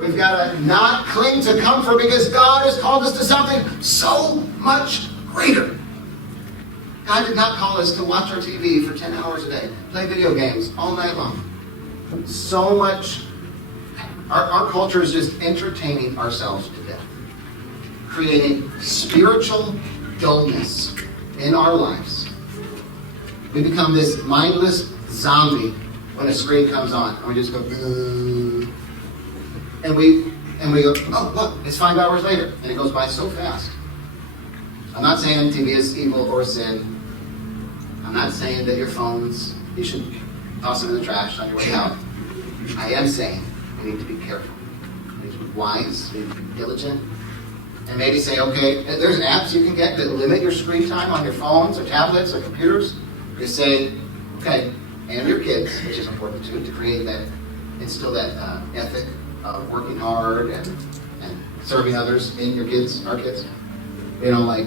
We've got to not cling to comfort because God has called us to something so much greater. God did not call us to watch our TV for 10 hours a day, play video games all night long. So much. Our culture is just entertaining ourselves to death, creating spiritual dullness in our lives. We become this mindless zombie when a screen comes on, and we just go, and we go, oh look, it's 5 hours later, and it goes by so fast. I'm not saying TV is evil or sin. I'm not saying that your phones, you should toss them in the trash on your way out. I am saying we need to be careful. We need to be wise, we need to be diligent, and maybe say, okay, there's apps you can get that limit your screen time on your phones or tablets or computers. You say, okay, and your kids, which is important too, to create that, instill that ethic of working hard and serving others in your kids, our kids. You know, like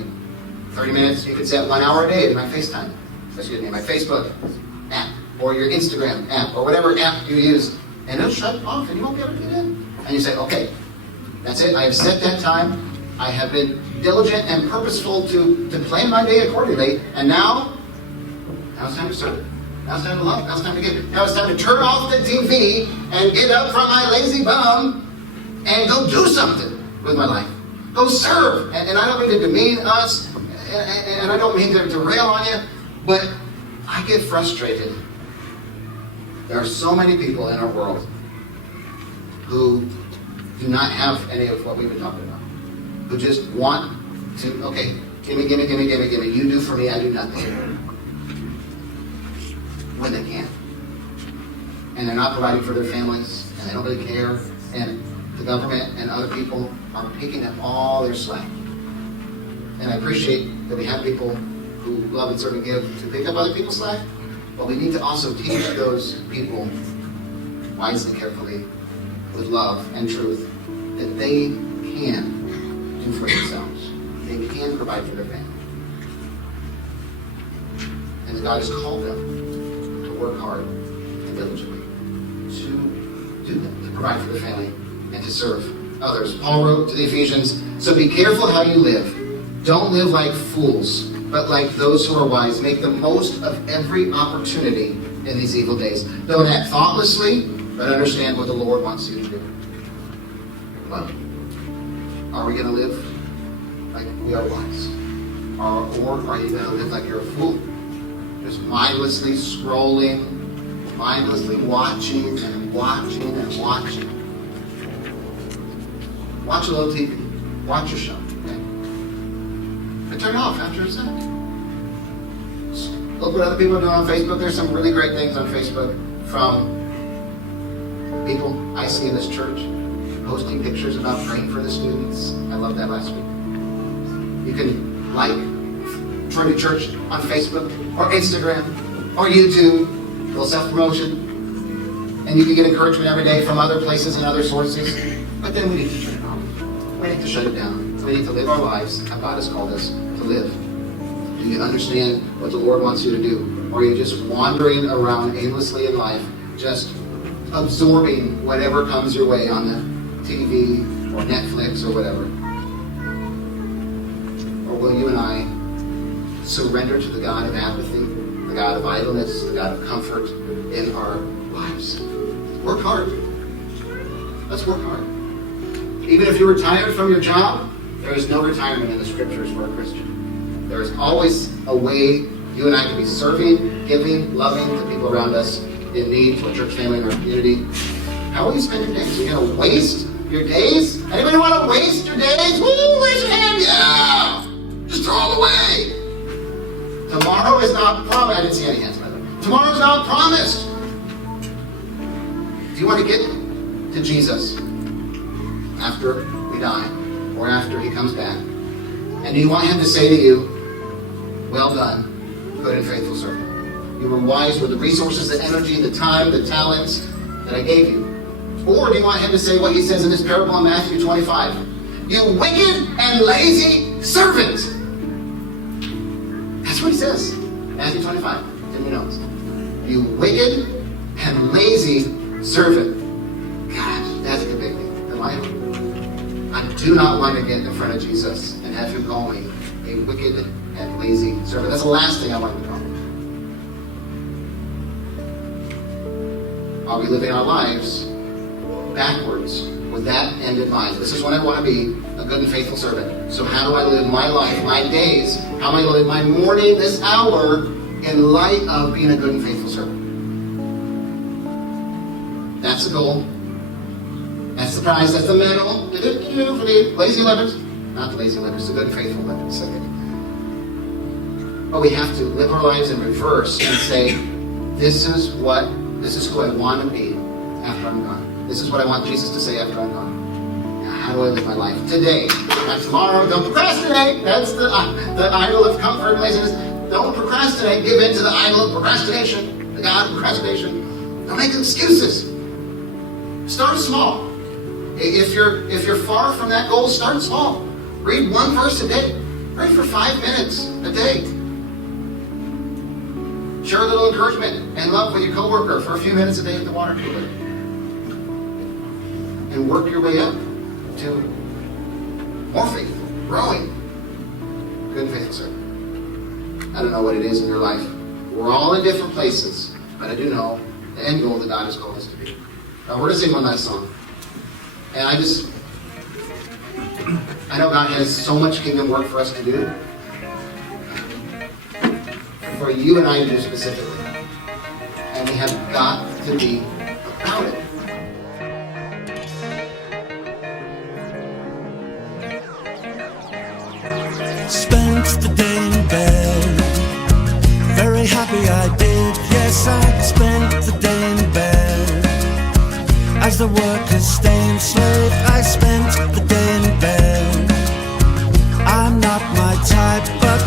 30 minutes, you could set 1 hour a day to my Facebook app, or your Instagram app, or whatever app you use, and it'll shut off and you won't be able to get in. And you say, okay, that's it, I have set that time, I have been diligent and purposeful to plan my day accordingly, and now it's time to serve. Now it's time to love. Now it's time to give. Now it's time to turn off the TV and get up from my lazy bum and go do something with my life. Go serve. And I don't mean to demean us, and I don't mean to rail on you, but I get frustrated. There are so many people in our world who do not have any of what we've been talking about. Who just want to, okay, give me. You do for me, I do nothing. When they can. And they're not providing for their families, and they don't really care, and the government and other people are picking up all their slack. And I appreciate that we have people who love and serve and give to pick up other people's slack, but we need to also teach those people wisely, carefully, with love and truth, that they can do for themselves. They can provide for their family. And that God has called them work hard and diligently to do that, to provide for the family and to serve others. Paul wrote to the Ephesians, so be careful how you live. Don't live like fools, but like those who are wise. Make the most of every opportunity in these evil days. Don't act thoughtlessly, but understand what the Lord wants you to do. Well, are we going to live like we are wise? Or are you going to live like you're a fool? Just mindlessly scrolling, mindlessly watching and watching and watching. Watch a little TV. Watch a show. Okay? But turn it off after a second. Look what other people are doing on Facebook. There's some really great things on Facebook from people I see in this church posting pictures about praying for the students. I loved that last week. You can join the church on Facebook or Instagram or YouTube, a little self-promotion, and you can get encouragement every day from other places and other sources. But then we need to turn it off. We need to shut it down. We need to live our lives how God has called us to live. Do you understand what the Lord wants you to do? Or are you just wandering around aimlessly in life, just absorbing whatever comes your way on the TV or Netflix or whatever? Or will you and I surrender to the God of apathy, the God of idleness, the God of comfort in our lives? Work hard. Let's work hard. Even if you're retired from your job, there is no retirement in the scriptures for a Christian. There is always a way you and I can be serving, giving, loving the people around us in need, for church family and our community. How will you spend your days? Are you going to waste your days? Anybody want to waste your days? Woo, raise your hand. Yeah! Just throw them away. Tomorrow is not promised. I didn't see any hands, by the way. Tomorrow is not promised. If you want to get to Jesus after we die or after he comes back, and you want him to say to you, well done, good and faithful servant. You were wise with the resources, the energy, the time, the talents that I gave you. Or do you want him to say what he says in this parable in Matthew 25? You wicked and lazy servant. That's what he says. Matthew 25. In your notes. You wicked and lazy servant. Gosh, that's convicting. life. I do not want to get in front of Jesus and have him call me a wicked and lazy servant. That's the last thing I want him to call me. I'll be living our lives backwards with that end in mind. This is when I want to be a good and faithful servant. So how do I live my life, my days? How am I going to live my morning, this hour, in light of being a good and faithful servant? That's the goal. That's the prize. That's the medal. For the lazy livers. Not the lazy livers, the good and faithful livers. But we have to live our lives in reverse and say, this is who I want to be after I'm gone. This is what I want Jesus to say after I'm gone. Now, how do I live my life today? Not tomorrow. Don't procrastinate. That's the idol of comfort and laziness. Don't procrastinate. Give in to the idol of procrastination. The god of procrastination. Don't make excuses. Start small. If you're far from that goal, start small. Read one verse a day. Read for 5 minutes a day. Share a little encouragement and love with your coworker for a few minutes a day at the water cooler. And work your way up to more faithful, growing, good and faithful servant. I don't know what it is in your life. We're all in different places, but I do know the end goal that God has called us to be. Now we're going to sing one last song. And I know God has so much kingdom work for us to do. For you and I to do specifically. And we have got to be about it. Spent the day in bed, very happy I did. Yes, I spent the day in bed. As the workers stay enslaved, I spent the day in bed. I'm not my type, but